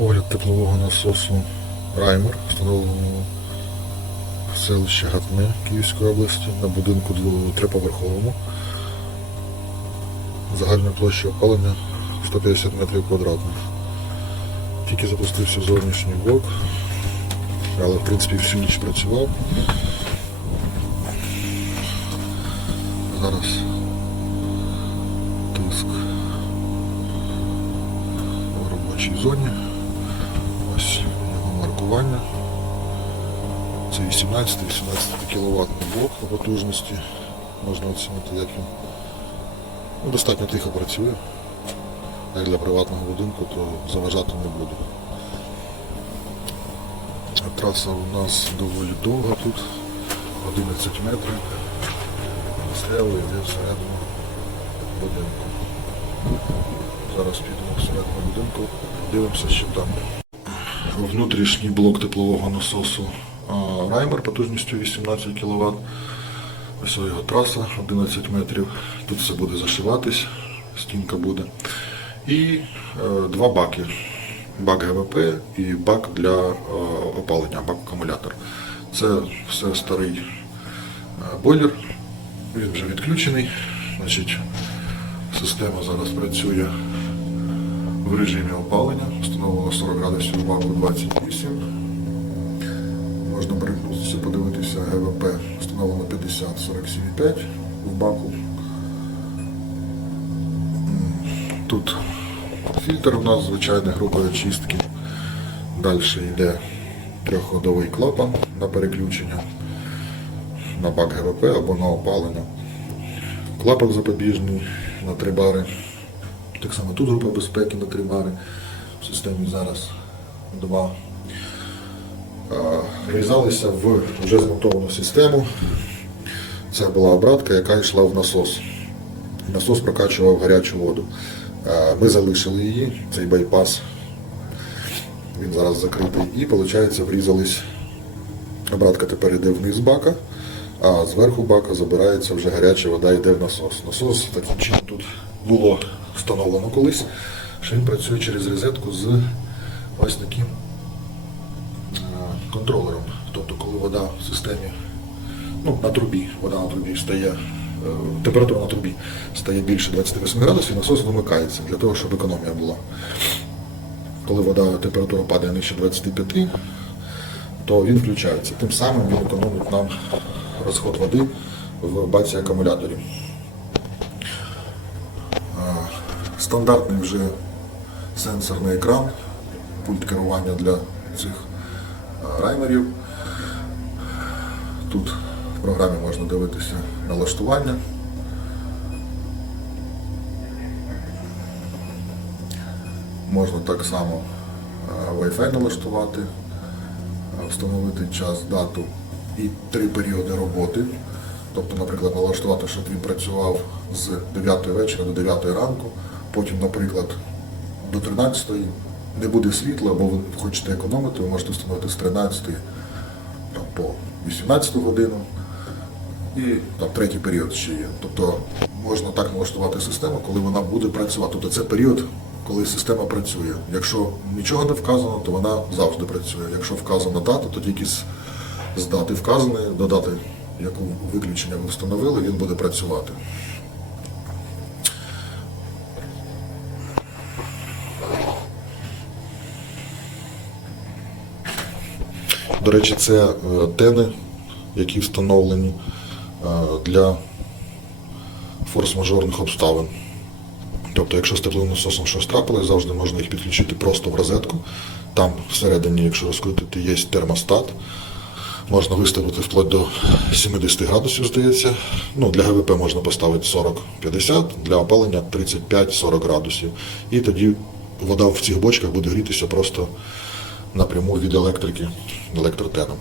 Огляд теплового насосу Раймер, встановленого в селищі Гатне Київської області на будинку триповерховому. Загальна площа опалення 150 метрів квадратних. Тільки запустився зовнішній блок, але в принципі всю ніч працював. Зараз тиск в робочій зоні. Ось його маркування. Це 18-18 кВт блок на потужності. Можна оцінити, як він ну, достатньо тихо працює. Як для приватного будинку, то заважати не буде. А Траса у нас доволі довга тут, 11 метрів. Стріли йде всередину будинку. Зараз підемо всередину будинку, подивимося, що там. Внутрішній блок теплового насосу Раймер потужністю 18 кВт. Ось його траса 11 метрів. Тут все буде зашиватись, стінка буде. І е, два баки. Бак ГВП і бак для е, опалення, бак-акумулятор. Це все старий е, бойлер. Він вже відключений. Значить, система зараз працює в режимі опалення. Встановлено 40 градусів баку 28. Можна переключитися, подивитися ГВП. Встановлено 50 47,5 в баку. Тут фільтр у нас звичайний групи очистки. Далі йде трьохходовий клапан на переключення на бак ГВП або на опалення. Клапан запобіжний на три бари. Так само тут група безпеки на три бари. В системі зараз два. Врізалися в вже змонтовану систему. Це була обратка, яка йшла в насос. Насос прокачував гарячу воду. Ми залишили її, цей байпас. Він зараз закритий. І, виходить, врізались. Обратка тепер йде вниз бака, а зверху бака забирається вже гаряча вода йде в насос. Насос таким чином тут було встановлено колись, що він працює через розетку з ось таким е, контролером. Тобто, коли вода в системі, ну, на трубі, вода на трубі стає, е, температура на трубі стає більше 28 градусів, насос вимикається для того, щоб економія була. Коли вода температура падає нижче 25, то він включається. Тим самим він економить нам розход води в баці акумуляторі. Стандартний вже сенсорний екран, пульт керування для цих раймерів. Тут в програмі можна дивитися налаштування. Можна так само Wi-Fi налаштувати, встановити час, дату і три періоди роботи. Тобто, наприклад, налаштувати, щоб він працював з 9 вечора до 9 ранку, потім, наприклад, до 13 не буде світла, або ви хочете економити, ви можете встановити з 13 там, по 18 годину. І там третій період ще є. Тобто можна так налаштувати систему, коли вона буде працювати. Тобто це період, коли система працює. Якщо нічого не вказано, то вона завжди працює. Якщо вказана дата, то тільки з, дати вказаної до дати, яку виключення ви встановили, він буде працювати. До речі, це е, тени, які встановлені е, для форс-мажорних обставин. Тобто, якщо з тепловим насосом щось трапилось, завжди можна їх підключити просто в розетку. Там всередині, якщо розкрутити, є термостат. Можна виставити вплоть до 70 градусів, здається. Ну, для ГВП можна поставити 40-50, для опалення 35-40 градусів. І тоді вода в цих бочках буде грітися просто напряму від електрики електротеном.